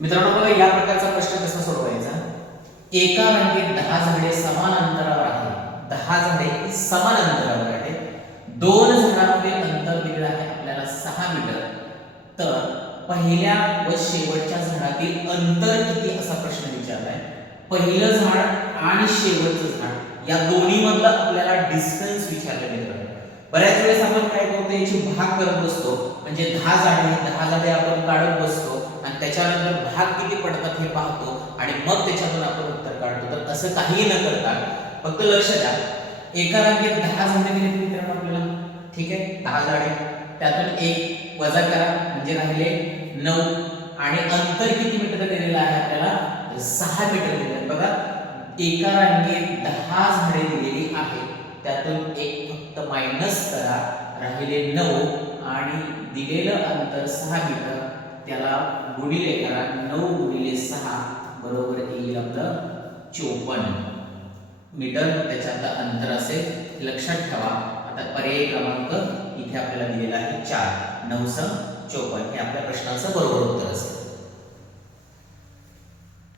मित्रांनो बघा या प्रकारचा प्रश्न कसा सोडवायचा। एका रांगेत 10 झाडे समान अंतरावर आहेत। 10 झाडे समान अंतरावर आहेत। दोन झाडांमधील अंतर दिलेलं आहे आपल्याला 6 मीटर। तर पहिल्या व शेवटच्या झाडातील अंतर किती असा प्रश्न विचारलाय। पहिलं झाड आणि शेवटचं झाड या दोन्ही मधला आपल्याला डिस्टन्स विचारलेलं आहे। बऱ्याच वेळेस आपण काय करतो याची भाग करत बसतो, म्हणजे 10 झाडे 10 झाडे आपण काढत बसतो आणि त्याच्यानंतर भाग किती पडतात हे पाहतो आणि मग त्याच्यातून आपण उत्तर काढतो। तर असं काही न करता फक्त लक्ष द्या, एका रांगेत 10 झाडे दिली मित्रांनो आपल्याला, ठीक आहे। 10 झाडे त्यातून एक वजा करा म्हणजे राहिले 9 आणि अंतर किती मीटर दिलेलं आहे आपल्याला 6 मीटर दिलेलं आहे। बघा एका रांगेत 10 झाडे दिलेली आहेत, त्यातून एक फक्त मायनस करा, राहिले 9 आणि दिलेलं अंतर 6 मीटर, त्याला गुणिले करा, 9 गुणिले 6 बरोबर येईल आपलं 54 मीटर त्याच्यातलं अंतर असेल। लक्षात ठेवा आता पर्याय क्रमांक इथे आपल्याला दिलेला आहे 4, 9 × 54 हे आपल्या प्रश्नाचं बरोबर उत्तर असेल।